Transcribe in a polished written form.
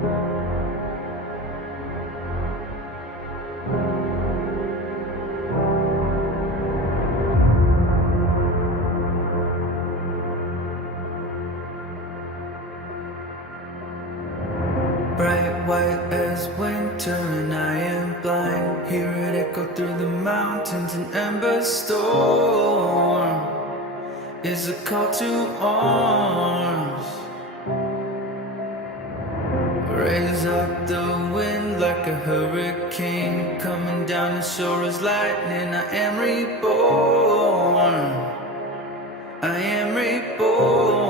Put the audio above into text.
Bright white as winter and I am blind. Hear it echo through the mountains. An ember storm is a call to arms. Raise up the wind like a hurricane, coming down the shore as lightning. I am reborn. I am reborn.